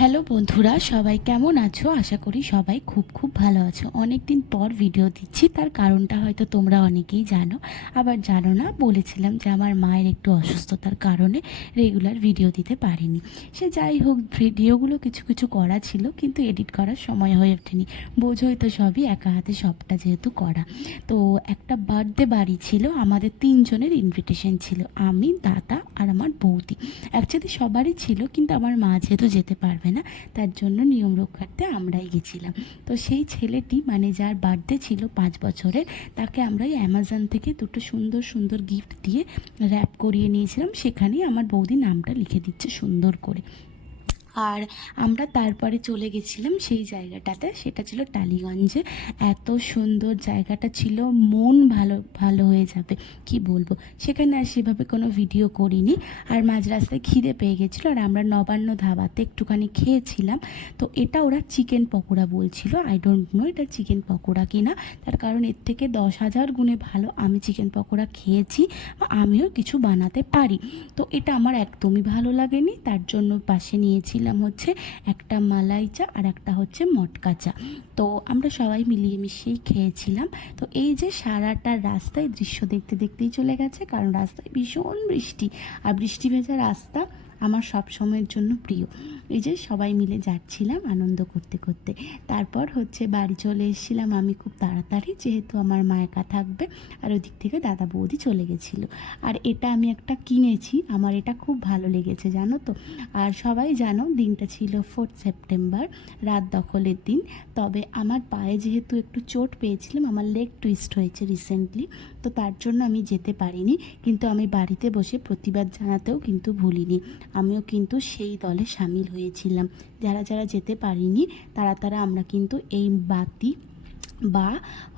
Hello বন্ধুরা, সবাই কেমন আছো? আশা করি সবাই খুব খুব ভালো আছো। অনেক দিন পর ভিডিও দিচ্ছি, তার কারণটা হয়তো তোমরা অনেকেই জানো, আবার জানো না। বলেছিলাম যে আমার মায়ের একটু অসুস্থতার কারণে রেগুলার ভিডিও দিতে পারিনি। সে যাই হোক, ভিডিওগুলো কিছু কিছু করা ছিল, কিন্তু এডিট করার সময় হয়ে ওঠেনি। বোঝোই তো, সবই একা হাতে সবটা যেহেতু করা। তো একটা বার্থডে বাড়ি ছিল, আমাদের তিনজনের ইনভিটেশন ছিল, আমি, দাদা আর আমার বৌদি। অ্যাকচুয়ালি সবারই ছিল, কিন্তু আমার মা যেহেতু যেতে পারবে না, তার জন্য নিয়ম রক্ষার্থে আমরাই গেছিলাম। তো সেই ছেলেটি, মানে যার বার্থডে ছিল 5 বছরের, তাকে আমরা অ্যামাজন থেকে দুটো সুন্দর সুন্দর গিফট দিয়ে র্যাপ করিয়ে নিয়েছিলাম। সেখানেই আমার বৌদি নামটা লিখে দিচ্ছে সুন্দর করে। আর আমরা তারপরে চলে গেছিলাম সেই জায়গাটাতে, সেটা ছিল টালিগঞ্জে। এত সুন্দর জায়গাটা ছিল, মন ভালো ভালো হয়ে যাবে, কি বলবো। সেখানে আর সেভাবে কোনো ভিডিও করিনি। আর মাঝ রাস্তায় খিদে পেয়ে গেছিলো, আর আমরা নবান্ন ধাবাতে একটুখানি খেয়েছিলাম। তো এটা ওরা চিকেন পকোড়া বলছিল, আই ডোন্ট নো এটা চিকেন পকোড়া কিনা, তার কারণ এর থেকে 10,000 গুণে ভালো আমি চিকেন পকোড়া খেয়েছি, বা আমিও কিছু বানাতে পারি। তো এটা আমার একদমই ভালো লাগেনি, তার জন্য পাশে নিয়েছিলাম হচ্ছে একটা মালাই চা আর একটা হচ্ছে মটকা চা। তো আমরা সবাই মিলিয়ে মিশিয়েই খেয়েছিলাম। তো এই যে সারাটা রাস্তায় দৃশ্য দেখতে দেখতেই চলে গেছে, কারণ রাস্তায় ভীষণ বৃষ্টি, আর বৃষ্টি ভেজা রাস্তা আমার সব সময়ের জন্য প্রিয়। এই যে সবাই মিলে যাচ্ছিলাম আনন্দ করতে করতে। তারপর হচ্ছে বাড়ি চলে এসেছিলাম আমি খুব তাড়াতাড়ি, যেহেতু আমার মা একা থাকবে, আর ওই দিক থেকে দাদা বৌদি চলে গেছিলো। আর এটা আমি একটা কিনেছি, আমার এটা খুব ভালো লেগেছে জানো তো। আর সবাই জানো দিনটা ছিল 4 সেপ্টেম্বর, রাত দখলের দিন। তবে আমার পায়ে যেহেতু একটু চোট পেয়েছিলাম, আমার লেগ টুইস্ট হয়েছে রিসেন্টলি, তো তার জন্য আমি যেতে পারিনি। কিন্তু আমি বাড়িতে বসে প্রতিবাদ জানাতেও কিন্তু ভুলিনি, আমিও কিন্তু সেই দলে সামিল হয়েছিলাম। যারা যারা যেতে পারিনি, তারা আমরা কিন্তু এই বাতি বা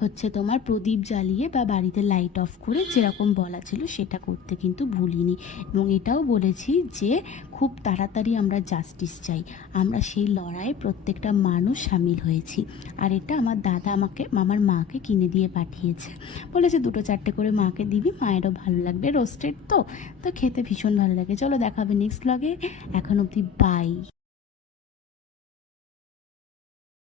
হচ্ছে তোমার প্রদীপ জ্বালিয়ে বা বাড়িতে লাইট অফ করে যেরকম বলা ছিল সেটা করতে কিন্তু ভুলিনি। এবং এটাও বলেছি যে খুব তাড়াতাড়ি আমরা জাস্টিস চাই। আমরা সেই লড়াইয়ে প্রত্যেকটা মানুষ সামিল হয়েছি। আর এটা আমার দাদা আমার মাকে কিনে দিয়ে পাঠিয়েছে, বলেছে 2-4টে করে মাকে দিবি, মায়েরও ভালো লাগবে, রোস্টেড তো তো খেতে ভীষণ ভালো লাগে। চলো, দেখাবে নেক্সট ব্লগে। এখন অবধি বাই।